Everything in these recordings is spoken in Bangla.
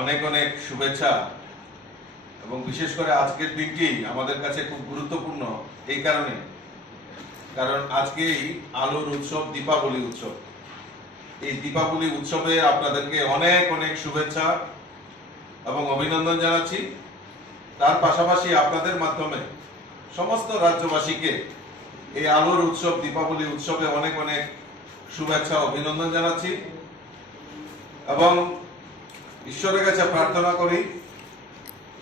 অনেক অনেক শুভেচ্ছা এবং বিশেষ করে আজকের দিনটি আমাদের কাছে খুব গুরুত্বপূর্ণ এই কারণ আজকেই আলোর উৎসব, দীপাবলি উৎসব। এই দীপাবলি উৎসবে আপনাদেরকে অনেক অনেক শুভেচ্ছা এবং অভিনন্দন জানাচ্ছি। তার পাশাপাশি আপনাদের মাধ্যমে সমস্ত রাজ্যবাসীকে এই আলোর উৎসব, দীপাবলি উৎসবে অনেক অনেক শুভেচ্ছা অভিনন্দন জানাচ্ছি এবং ঈশ্বরের কাছে প্রার্থনা করি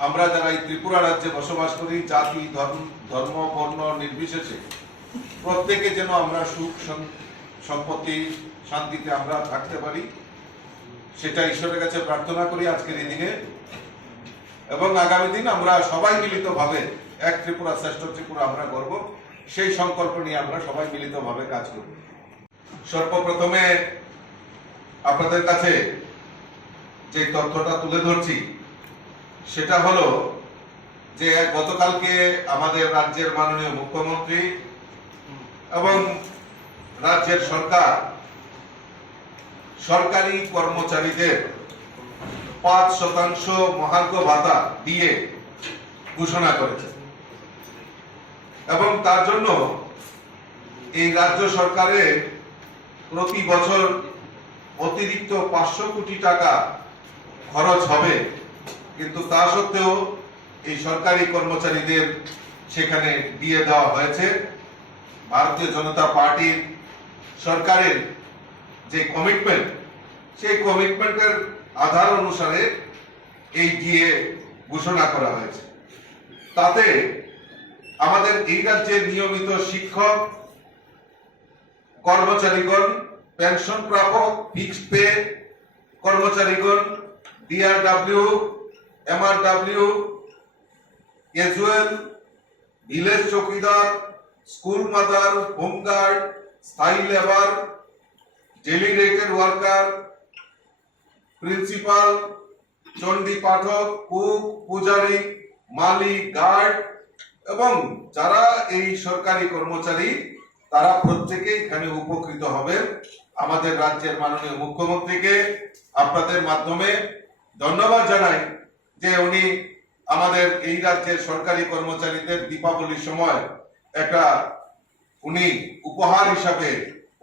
আমরা যারা এই ত্রিপুরা রাজ্যে বসবাস করি, জাতি ধর্ম বর্ণ নির্বিশেষে প্রত্যেকে যেন আমরা সুখ সম্পত্তি শান্তিতে আমরা থাকতে পারি, সেটা ঈশ্বরের কাছে প্রার্থনা করি আজকের এই দিনে। এবং আগামী দিন আমরা সবাই মিলিতভাবে এক ত্রিপুরা শ্রেষ্ঠ ত্রিপুরা আমরা করব, সেই সংকল্প নিয়ে আমরা সবাই মিলিতভাবে কাজ করব। সর্বপ্রথমে আপনাদের কাছে যে তথ্যটা তুলে ধরছি সেটা হলো যে গতকালকে আমাদের রাজ্যের মাননীয় মুখ্যমন্ত্রী এবং রাজ্যের সরকারি কর্মচারীদের 5% মহার্ঘ ভাতা দিয়ে ঘোষণা করেছে এবং তার জন্য এই রাজ্য সরকারের প্রতি বছর অতিরিক্ত 500 কোটি টাকা খরচ হবে, কিন্তু তা সত্ত্বেও এই সরকারি কর্মচারীদের সেখানে দিয়ে দেওয়া হয়েছে। ভারতীয় জনতা পার্টির সরকারের যে কমিটমেন্ট, সেই কমিটমেন্টের আধার অনুসারে এই দিয়ে ঘোষণা করা হয়েছে। তাতে আমাদের এই রাজ্যের নিয়মিত শিক্ষক কর্মচারীগণ, পেনশন প্রাপক, ফিক্সড পে কর্মচারীগণ, DRW, MRW, ক্যাজুয়াল, ভিলেজ চৌকিদার, স্কুল মাদার, হোমগার্ড, স্থায়ী লেবার, ডেলিগেটেড ওয়ার্কার, প্রিন্সিপাল, চণ্ডী পাঠক, কুক, পূজারী, মালি, গার্ড এবং যারা এই সরকারি কর্মচারী তারা প্রত্যেকেই এখানে উপকৃত হবেন। আমাদের রাজ্যের মাননীয় মুখ্যমন্ত্রীকে আপনাদের মাধ্যমে ধন্যবাদ জানাই যে উনি আমাদের এই রাজ্যের সরকারি কর্মচারীদের দীপাবলির সময় একটা উনি উপহার হিসাবে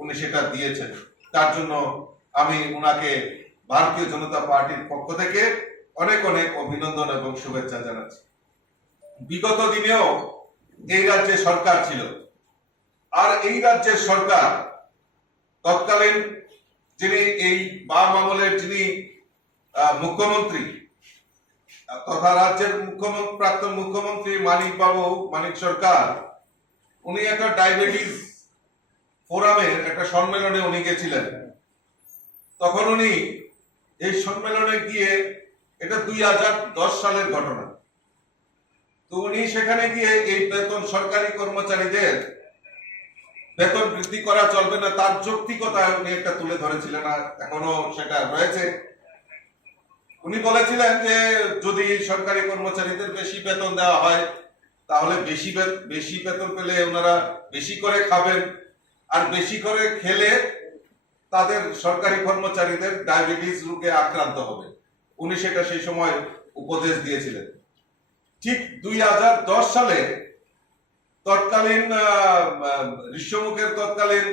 উনি সেটা দিয়েছেন। তার জন্য আমি উনাকে ভারতীয় জনতা পার্টির পক্ষ থেকে অনেক অনেক অভিনন্দন এবং শুভেচ্ছা জানাচ্ছি। বিগত দিনেও এই রাজ্যে সরকার ছিল, আর এই রাজ্যের সরকার তৎকালীন যিনি এই বাম আমলের যিনি মুখ্যমন্ত্রী তথা রাজ্যের প্রাক্তন মুখ্যমন্ত্রী মানিক সরকার, উনি একটা ডায়াবেটিস ফোরামের একটা সম্মেলনে উনি গেছিলেন। তখন উনি এই সম্মেলনে গিয়ে, এটা 2010 সালের ঘটনা, তো উনি সেখানে গিয়ে এই বেতন সরকারি কর্মচারীদের বেতন বৃদ্ধি করা চলবে না তার যৌক্তিকতা উনি একটা তুলে ধরেছিলেন, আর এখনো সেটা রয়েছে। উনি বলেছিলেন যে যদি সরকারি কর্মচারীদের বেশি বেতন দেওয়া হয় তাহলে বেশি বেতন পেলে ওনারা বেশি করে খাবেন, আর বেশি করে খেলে তাদের সরকারি কর্মচারীদের ডায়াবেটিস রোগে আক্রান্ত হবে। উনি সেটা সেই সময় উপদেশ দিয়েছিলেন। ঠিক 2010 সালে তৎকালীন ঋষ্যমুখের তৎকালীন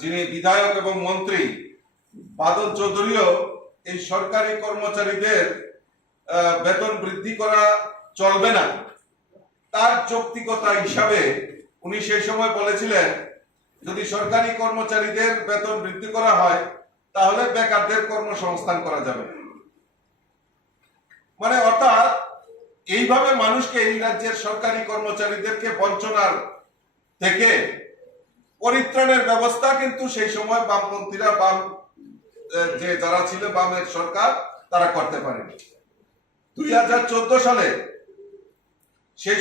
যিনি বিধায়ক এবং মন্ত্রী বাদল চৌধুরীও এই সরকারি কর্মচারীদের বেতন বৃদ্ধি করা চলবে না তার যৌক্তিকতা হিসাবে উনি সেই সময় বলেছিলেন যদি সরকারি কর্মচারীদের বেতন বৃদ্ধি করা হয় তাহলে বেকারদের কর্মসংস্থান করা যাবে। মানে অর্থাৎ এইভাবে মানুষকে, এই রাজ্যের সরকারি কর্মচারীদেরকে বঞ্চনার থেকে পরিত্রাণের ব্যবস্থা কিন্তু সেই সময় বামপন্থীরা, যে যারা ছিল বামের সরকার, তারা করতে পারেনি। 2014 সালে সেই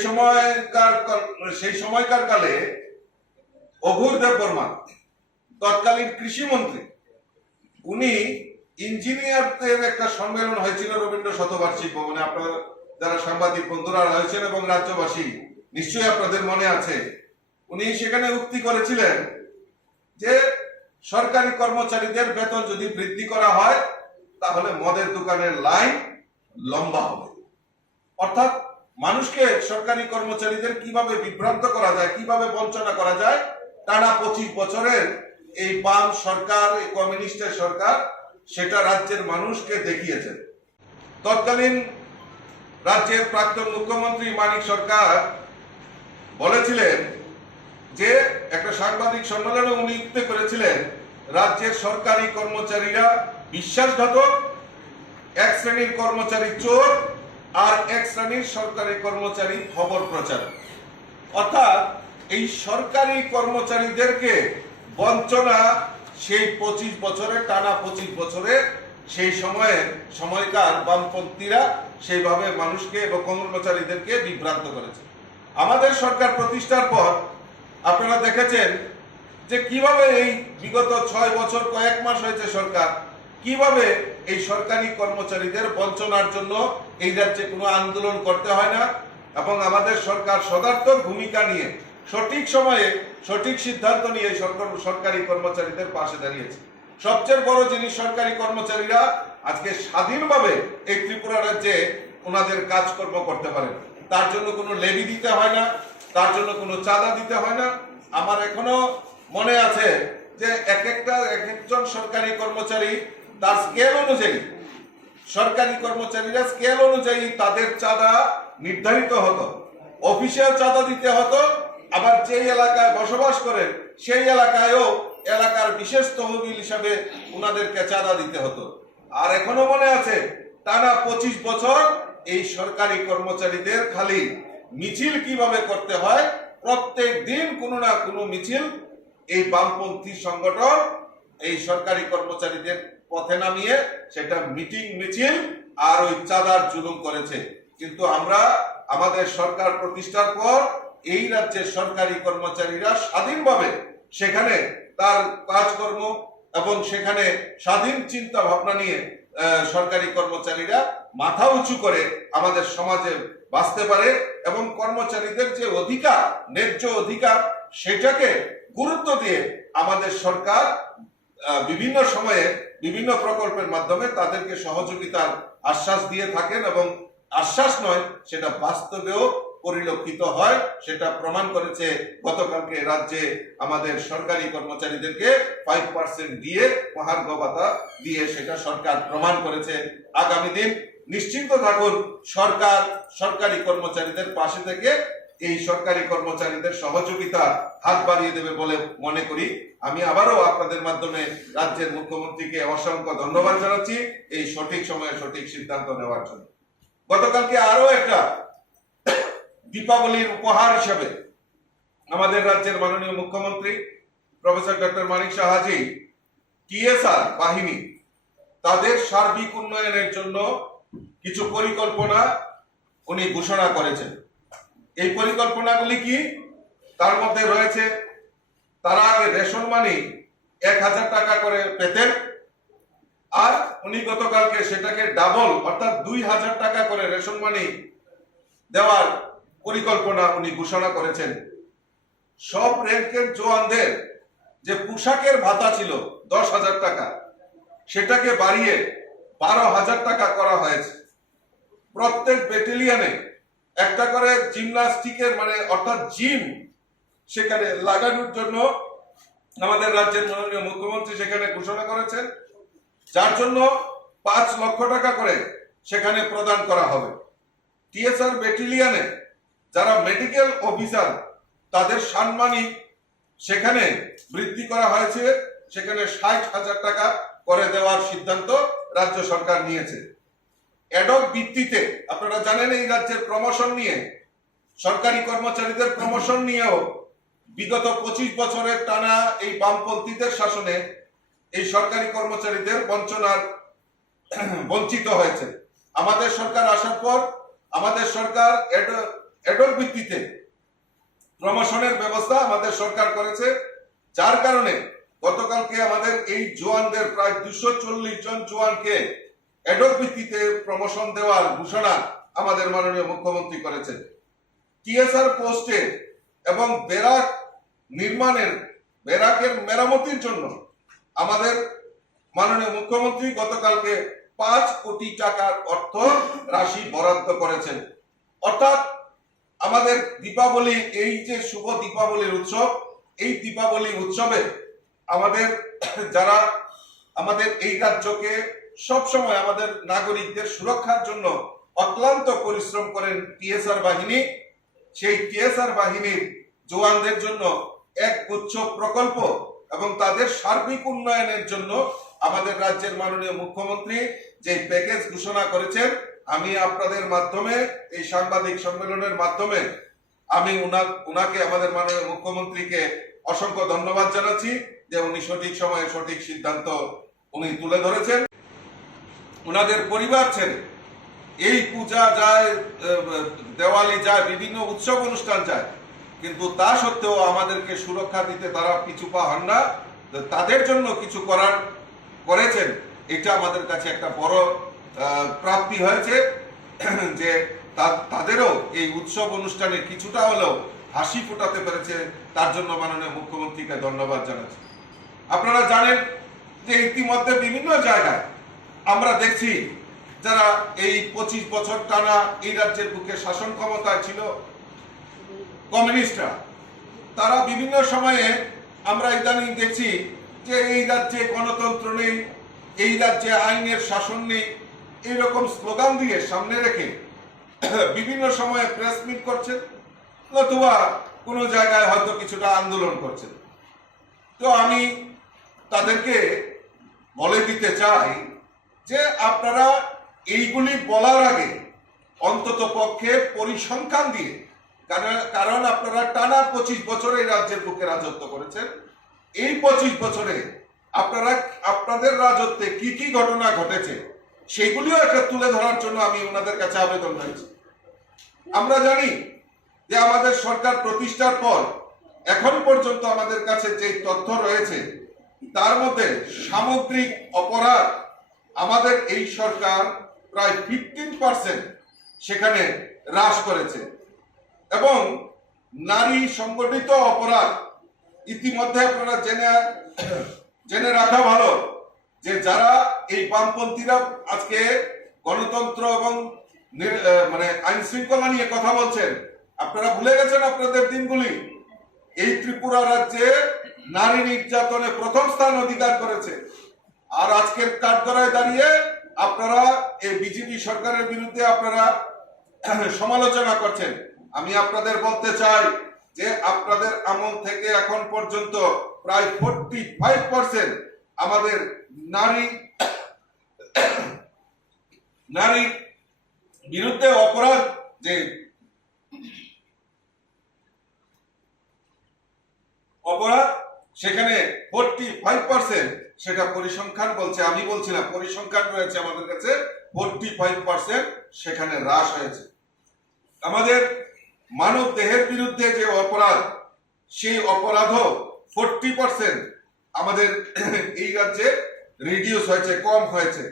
সময়কার কালে অঘোর দেববর্মা তৎকালীন কৃষিমন্ত্রী, উনি ইঞ্জিনিয়ারদের একটা সম্মেলন হয়েছিল রবীন্দ্র শতবার্ষিক ভবনে, আপনারা যারা সাংবাদিক বন্ধুরা রয়েছেন এবং রাজ্যবাসী নিশ্চয়ই আপনাদের মনে আছে, উনি সেখানে উক্তি করেছিলেন যে সরকারি কর্মচারীদের বেতন যদি বৃদ্ধি করা হয় তাহলে মদের দোকানের লাইন লম্বা হবে। অর্থাৎ মানুষকে, সরকারি কর্মচারীদের কিভাবে বিভ্রান্ত করা যায়, কিভাবে বঞ্চনা করা যায়, টানা 25 বছরের এই বাম সরকার, এই কমিউনিস্টের সরকার, সেটা রাজ্যের মানুষকে দেখিয়েছে। তৎকালীন রাজ্যের প্রাক্তন মুখ্যমন্ত্রী মানিক সরকার বলেছিলেন যে, একটা সাংবাদিক সম্মেলনে উনি উক্তি করেছিলেন, রাজ্যের সরকারি কর্মচারীরা বিশ্বাসঘাতক, এক শ্রেণীর কর্মচারী চোর, আর এক শ্রেণীর সরকারি কর্মচারী খবর প্রচার। অর্থাৎ এই সরকারি কর্মচারীদেরকে বঞ্চনা সেই 25 বছরে, টানা 25 বছরে, সেই সময়কার বামপন্থীরা সেইভাবে মানুষকে এবং কর্মচারীদেরকে বিভ্রান্ত করেছে। আমাদের সরকার প্রতিষ্ঠার পর আপনারা দেখেছেন যে কিভাবে এই বিগত 6 বছর, কয়েক মাস হয়েছে সরকার, কিভাবে এই সরকারি কর্মচারীদের বঞ্চনার জন্য এই রাজ্যে কোনো আন্দোলন করতে হয় না, এবং আমাদের সরকার সদার্থক ভূমিকা নিয়ে সঠিক সময়ে সঠিক সিদ্ধান্ত নিয়ে সরকারি কর্মচারীদের পাশে দাঁড়িয়েছে। সবচেয়ে বড় জিনিস, সরকারি কর্মচারীরা আজকে স্বাধীনভাবে এই ত্রিপুরা রাজ্যে ওনাদের কাজকর্ম করতে পারেন। তার জন্য কোনো লেভি দিতে হয় না, তার জন্য কোনো চাঁদা দিতে হয় না। আমার এখনো মনে আছে যে এক একজন সরকারি কর্মচারী তার স্কেল অনুযায়ী, সরকারি কর্মচারীরা স্কেল অনুযায়ী তাদের চাঁদা নির্ধারিত হতো। অফিসেও চাঁদা দিতে হতো, আবার যে এলাকায় বসবাস করেন সেই এলাকায়ও এলাকার বিশেষ তহবিল হিসাবে ওনাদেরকে চাঁদা দিতে হতো। আর এখনো মনে আছে, টানা 25 বছর এই সরকারি কর্মচারীদের খালি মিছিল কিভাবে করতে হয়, প্রত্যেক দিন কোনো না কোনো মিছিল এই বামপন্থী সংগঠন এই সরকারি কর্মচারীদের পথে নামিয়ে সেটা মিটিং, মিছিল আর ওই চাঁদার জুলুম করেছে। কিন্তু আমরা আমাদের সরকার প্রতিষ্ঠার পর এই রাজ্যের সরকারি কর্মচারীরা স্বাধীনভাবে সেখানে তার কাজকর্ম এবং সেখানে স্বাধীন চিন্তা ভাবনা নিয়ে সরকারি কর্মচারীরা মাথা উঁচু করে আমাদের সমাজে বাঁচতে পারে, এবং কর্মচারীদের যে অধিকার, ন্যায্য অধিকার, সেটাকে গুরুত্ব দিয়ে আমাদের সরকার বিভিন্ন সময়ে বিভিন্ন প্রকল্পের মাধ্যমে তাদেরকে সহযোগিতার আশ্বাস দিয়ে থাকেন, এবং আশ্বাস নয়, সেটা বাস্তবেও পরিলক্ষিত হয়। সেটা প্রমাণ করেছে গতকালকে রাজ্যে আমাদের সরকারি কর্মচারীদেরকে 5% দিয়ে মহার্ঘ ভাতা দিয়ে সেটা সরকার প্রমাণ করেছে। আগামী দিন নিশ্চিন্ত থাকুন, সরকার সরকারি কর্মচারীদের পাশে থেকে এই সরকারি কর্মচারীদের সহযোগিতা হাত বাড়িয়ে দেবে বলে মনে করি। আমি আবারও আপনাদের মাধ্যমে রাজ্যের মুখ্যমন্ত্রীকে অসংখ্য ধন্যবাদ জানাচ্ছি এই সঠিক সময়ে সঠিক সিদ্ধান্ত নেওয়ার জন্য। গতকালকে আরো একটা দীপাবলির উপহার হিসেবে আমাদের রাজ্যের মাননীয় মুখ্যমন্ত্রী প্রফেসর ডক্টর মানিক সাহাজি টিএসআর বাহিনী তাদের সার্বিক উন্নয়নের জন্য কিছু পরিকল্পনা উনি ঘোষণা করেছেন। এই পরিকল্পনাগুলি কি? তার মধ্যে রয়েছে, তারা আগে রেশন মানি 1000 টাকা করে পেতেন, আর উনি গতকালকে সেটাকে ডাবল অর্থাৎ 2000 টাকা করে রেশন মানি দেওয়ার পরিকল্পনা উনি ঘোষণা করেছেন। সব র্যাঙ্কের জওয়ানদের যে পোশাকের ভাতা ছিল 10,000 টাকা, সেটাকে বাড়িয়ে 12,000 টাকা করা হয়েছে। প্রত্যেক ব্যাটালিয়নে একটা করে জিমনাস্টিকের অর্থাৎ জিম সেখানে লাগানোর জন্য আমাদের রাজ্যের মাননীয় মুখ্যমন্ত্রী সেখানে ঘোষণা করেছেন, যার জন্য 5 লক্ষ টাকা করে সেখানে প্রদান করা হবে। টিএসআর ব্যাটালিয়নে যারা মেডিকেল অফিসার তাদের সম্মানিত সেখানে বৃদ্ধি করা হয়েছে, সেখানে 60,000 টাকা করে দেওয়ার সিদ্ধান্ত রাজ্য সরকার নিয়েছে। অ্যাডক ভিত্তিতে আপনারা জানেন এই রাজ্যের প্রমোশন নিয়ে, সরকারি কর্মচারীদের প্রমোশন নিয়েও বিগত 25 বছরের টানা এই বামপন্থীদের শাসনে এই সরকারি কর্মচারীদের বঞ্চিত হয়েছে। আমাদের সরকার আসার পর আমাদের সরকার অ্যাডক ভিত্তিতে প্রমোশনের ব্যবস্থা আমাদের সরকার করেছে, যার কারণে গতকালকে আমাদের এই জওয়ানদের প্রায় 240 জন জওয়ানকে অ্যাডক ভিত্তিতে প্রমোশন দেওয়ার ঘোষণা আমাদের মাননীয় মুখ্যমন্ত্রী করেছেন। টিএসআর পোস্টে এবং ব্যারাকের মেরামতির জন্য আমাদের মাননীয় মুখ্যমন্ত্রী গতকালকে 5 কোটি টাকার অর্থ রাশি বরাদ্দ করেছেন। অর্থাৎ আমাদের দীপাবলি, এই যে শুভ দীপাবলির উৎসব, এই দীপাবলি উৎসবে আমাদের যারা আমাদের এই রাজ্যকে সবসময় আমাদের নাগরিকদের সুরক্ষার জন্য অক্লান্ত পরিশ্রম করেন টিএসআর বাহিনী, সেই টিএসআর বাহিনীর জওয়ানদের জন্য এক গুচ্ছ প্রকল্প এবং তাদের সার্বিক উন্নয়নের জন্য আমাদের রাজ্যের মাননীয় মুখ্যমন্ত্রী যে প্যাকেজ ঘোষণা করেছেন, আমি আপনাদের মাধ্যমে এই সাংবাদিক সম্মেলনের মাধ্যমে আমি উনাকে আমাদের মাননীয় মুখ্যমন্ত্রীকে অসংখ্য ধন্যবাদ জানাচ্ছি যে উনি সঠিক সময়ে সঠিক সিদ্ধান্ত উনি তুলে ধরেছেন। উনাদের পরিবার ছেড়ে এই পূজা যায়, দেওয়ালি যায়, বিভিন্ন উৎসব অনুষ্ঠান যায়, কিন্তু তা সত্ত্বেও আমাদেরকে সুরক্ষা দিতে তারা পিছু পা হন না। তাদের জন্য কিছু করেছেন, এটা আমাদের কাছে একটা বড় প্রাপ্তি হয়েছে যে তাদেরও এই উৎসব অনুষ্ঠানে কিছুটা হলেও হাসি ফোটাতে পেরেছে। তার জন্য মাননীয় মুখ্যমন্ত্রীকে ধন্যবাদ জানাচ্ছি। আপনারা জানেন যে ইতিমধ্যে বিভিন্ন জায়গায় আমরা দেখছি যারা এই 25 বছর টানা এই রাজ্যের বুকে শাসন ক্ষমতায় ছিল কমিউনিস্টরা, তারা বিভিন্ন সময়ে আমরা ইদানিং দেখছি যে এই রাজ্যে গণতন্ত্র নেই, এই রাজ্যে আইনের শাসন নেই, এইরকম স্লোগান দিয়ে সামনে রেখে বিভিন্ন সময়ে প্রেস মিট করছেন অথবা কোনো জায়গায় হয়তো কিছুটা আন্দোলন করছেন। তো আমি তাদেরকে বলে দিতে চাই যে আপনারা এইগুলি বলার আগে অন্তত পক্ষে পরিসংখ্যান দিয়ে, কারণ আপনারা টানা 25 বছর এই রাজ্যের বুকে রাজত্ব করেছেন, এই 25 বছরে আপনারা আপনাদের রাজত্বে কি কি ঘটনা ঘটেছে সেগুলিও একটা তুলে ধরার জন্য আমি ওনাদের কাছে আবেদন করেছি। আমরা জানি যে আমাদের সরকার প্রতিষ্ঠার পর এখন পর্যন্ত আমাদের কাছে যে তথ্য রয়েছে তার মধ্যে সামগ্রিক অপরাধ আমাদের এই সরকার প্রায় 15% সেখানে হ্রাস করেছে এবং নারী সংগঠিত অপরাধ ইতিমধ্যে আপনারা জেনে রাখা ভালো যে যারা এই বামপন্থীরা আজকে গণতন্ত্র এবং মানে আইন শৃঙ্খলা নিয়ে কথা বলছেন, আপনারা ভুলে গেছেন আপনাদের দিনগুলি। এই ত্রিপুরা রাজ্যে নারী নির্যাতনে প্রথম স্থান অধিকার করেছে, আর আজকের কাঠগড়ায় দাঁড়িয়ে আপনারা এই বিজেপি সরকারের বিরুদ্ধে আপনারা সমালোচনা করছেন। আমি আপনাদের বলতে চাই যে আপনাদের আমল থেকে এখন পর্যন্ত প্রায় 45% আমাদের নারী বিরুদ্ধে অপরাধ যে অপরাধ সেখানে 45% সেটা পরিসংখ্যান বলছে, আমি বলছি না, পরিসংখ্যান রয়েছে আমাদের কাছে, 45% সেখানে হ্রাস হয়েছে। আমাদের মানব দেহের বিরুদ্ধে যে অপরাধ, সেই অপরাধও 40% আমাদের এই রাজ্যে রিডিউস হয়েছে, কম হয়েছে।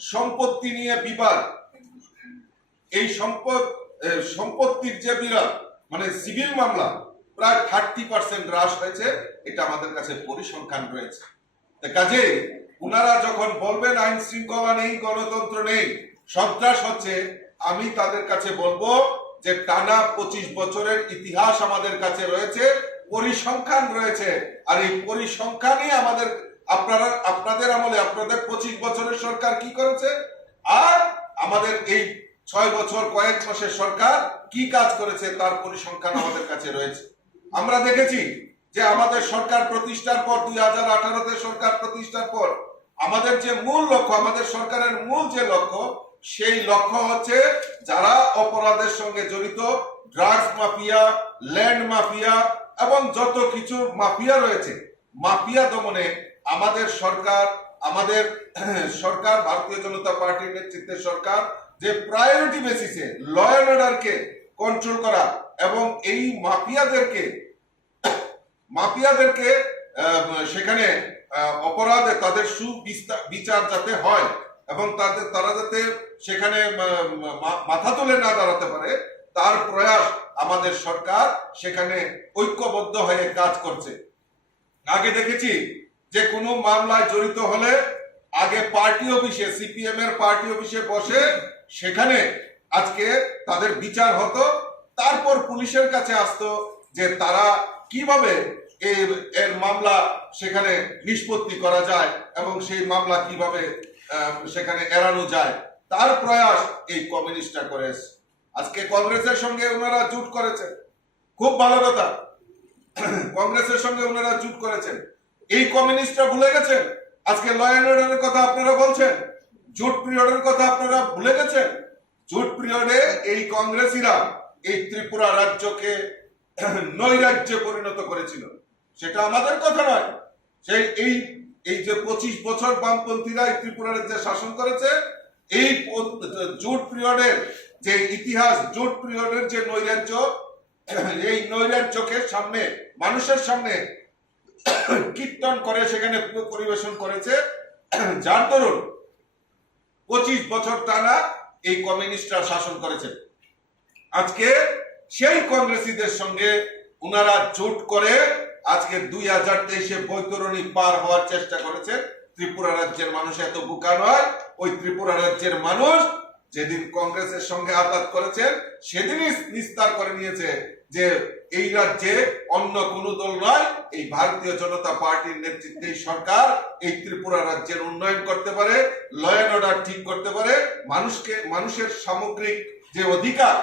সম্পত্তি নিয়ে বিবাদ, এই সম্পত্তির যে বিবাদ মানে সিভিল মামলা প্রায় 30% হ্রাস হয়েছে, এটা আমাদের কাছে পরিসংখ্যান রয়েছে। কাজে উনারা যখন বলবেন আইন শৃঙ্খলা নেই, গণতন্ত্র নেই, সন্ত্রাস হচ্ছে, আমি তাদের কাছে বলবো যে টানা 25 বছরের ইতিহাস আমাদের কাছে রয়েছে, পরিসংখ্যান রয়েছে, আর এই পরিসংখ্যানই আপনাদের আমলে আপনাদের 25 বছরের সরকার কি করেছে আর আমাদের এই 6 বছর কয়েক মাসের সরকার কি কাজ করেছে তার পরিসংখ্যান আমাদের কাছে রয়েছে। আমরা দেখেছি যে আমাদের সরকার প্রতিষ্ঠার পর 2018-তে সরকার প্রতিষ্ঠার পর আমাদের যে মূল লক্ষ্য, আমাদের সরকারের মূল যে লক্ষ্য, সেই লক্ষ্য হচ্ছে যারা অপরাধের সঙ্গে জড়িত, ড্রাগস মাফিয়া, ল্যান্ড মাফিয়া এবং যত কিছু মাফিয়া রয়েছে, মাফিয়া দমনে আমাদের সরকার ভারতীয় জনতা পার্টির নেতৃত্বের সরকার যে প্রায়োরিটি বেসিসে ল অ্যান্ড অর্ডারকে কন্ট্রোল করা এবং এই মাফিয়াদেরকে সেখানে অপরাধে তাদের সুবিচার যাতে হয় এবং তারা যাতে সেখানে মাথা তুলে না দাঁড়াতে পারে, তার প্রয়াস আমাদের সরকার সেখানে ঐক্যবদ্ধ হয়ে কাজ করছে। আগে দেখেছি যে কোনো মামলায় জড়িত হলে আগে পার্টি অফিসে, সিপিএম এর পার্টি অফিসে বসে সেখানে আজকে তাদের বিচার হতো, তারপর পুলিশের কাছে আসতো যে তারা কিভাবে এর মামলা সেখানে নিষ্পত্তি করা যায় এবং সেই মামলা কিভাবে সেখানে এড়ানো যায়, তার প্রয়াস এই কমিউনিস্টরা করে এসছে। আজকে কংগ্রেসের সঙ্গে ওনারা জোট করেছেন, খুব ভালো কথা, কংগ্রেসের সঙ্গে ওনারা জোট করেছেন। এই কমিউনিস্টরা ভুলে গেছেন আজকে ল অ্যান্ড অর্ডারের কথা আপনারা বলছেন, জোট পিরিয়ডের কথা আপনারা ভুলে গেছেন। জোট পিরিয়ডে এই কংগ্রেসীরা এই ত্রিপুরা রাজ্যকে নৈরাজ্যে পরিণত করেছিল, সেটা আমাদের কথা নয়। সেই এই যে 25 বছর বামপন্থীরা এই ত্রিপুরা রাজ্যে শাসন করেছে, এই জোট পিরিয়ডের যে ইতিহাস, জোট পিরিয়ডের যে নৈরাজ্য, এই নৈরাজ্যকে সামনে মানুষের সামনে কীর্তন করে সেখানে পরিবেশন করেছে, যার দরুন 25 বছর টানা এই কমিউনিস্টরা শাসন করেছে। আজকে সেই কংগ্রেসীদের সঙ্গে উনারা জোট করে আজকে 2023-এ বৈতরণী পার হওয়ার চেষ্টা করেছে। ত্রিপুরা রাজ্যের মানুষ এত বোকা নয়। ওই ত্রিপুরা রাজ্যের মানুষ যেদিন কংগ্রেসের সঙ্গে আঘাত করেছেন সেদিনই নিস্তার করে নিয়েছে যে এই রাজ্যে অন্য কোন দল নয়, এই ভারতীয় জনতা পার্টির নেতৃত্বে সরকার এই ত্রিপুরা রাজ্যের উন্নয়ন করতে পারে, ল অ্যান্ড অর্ডার ঠিক করতে পারে, মানুষের সামগ্রিক যে অধিকার,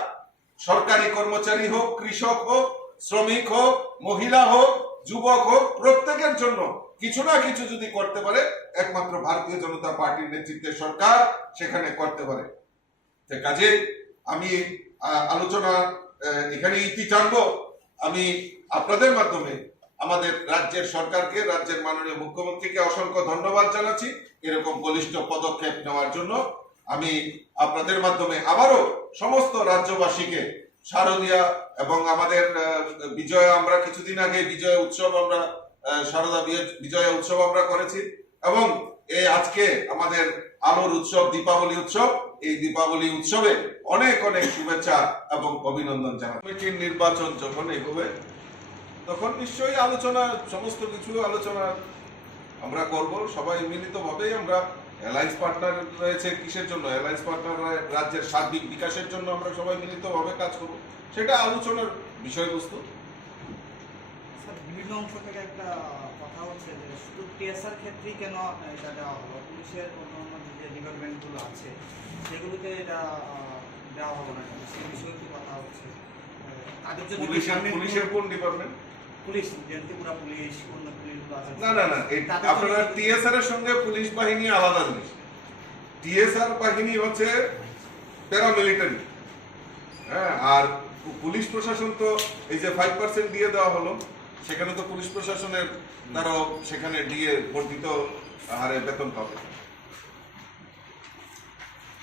সরকারি কর্মচারী হোক, কৃষক হোক, শ্রমিক হোক, মহিলা হোক, যুবক হোক, প্রত্যেকের জন্য কিছু না কিছু যদি করতে পারে, একমাত্র ভারতীয় জনতা পার্টির নেতৃত্বে সরকার সেখানে করতে পারে। কাজে আমি আলোচনা এখানে ইতি টানবো। আমি আপনাদের মাধ্যমে আমাদের রাজ্যের সরকারকে, রাজ্যের মাননীয় মুখ্যমন্ত্রীকে অসংখ্য ধন্যবাদ জানাচ্ছি এরকম বলিষ্ঠ পদক্ষেপ নেওয়ার জন্য। আমি আপনাদের মাধ্যমে আবারও সমস্ত রাজ্যবাসীকে শারদীয়া এবং আমাদের বিজয়া, আমরা কিছুদিন আগে বিজয়া উৎসব, আমরা শারদা বিজয়া উৎসব আমরা করেছি, এবং এই আজকে আমাদের আলোর উৎসব, দীপাবলি উৎসব, এই দীপাবলি উৎসবে অনেক অনেক শুভেচ্ছা এবং অভিনন্দন জানাই। কমিটির নির্বাচন যখন এগোবে তখন নিশ্চয়ই আলোচনা, সমস্ত কিছু আলোচনা আমরা করব সবাই মিলিতভাবেই। আমরা অ্যালায়েন্স পার্টনার রয়েছে কিসের জন্য? অ্যালায়েন্স পার্টনার রাজ্যের সার্বিক বিকাশের জন্য আমরা সবাই মিলিতভাবে কাজ করব, সেটা আলোচনার বিষয়বস্তু। বিভিন্ন অংশ থেকে একটা কথা হচ্ছে যে শুধু টিএসআর ক্ষেত্রেই কেন এটা দেওয়া হলো, পুলিশের অন্যান্য যে ডিপার্টমেন্টগুলো আছে সেগুলোতে এটা দেওয়া হবে না, সেই বিষয়ে কি কথা হচ্ছে? তাদের জন্য পুলিশের কোন ডিপার্টমেন্ট? পুলিশ, ত্রিপুরা পুলিশ, অন্য পুলিশগুলো আছে। না না না, আপনারা টিএসআর এর সঙ্গে পুলিশ বাহিনী আলাদা জিনিস। টিএসআর বাহিনী হচ্ছে প্যারামিলিটারি, হ্যাঁ, আর পুলিশ প্রশাসন তো এই যে 5% দিয়ে দেওয়া হলো, সেখানে তো পুলিশ প্রশাসনের দ্বারা সেখানে দিয়ে বর্ধিত হারে বেতন পাবে।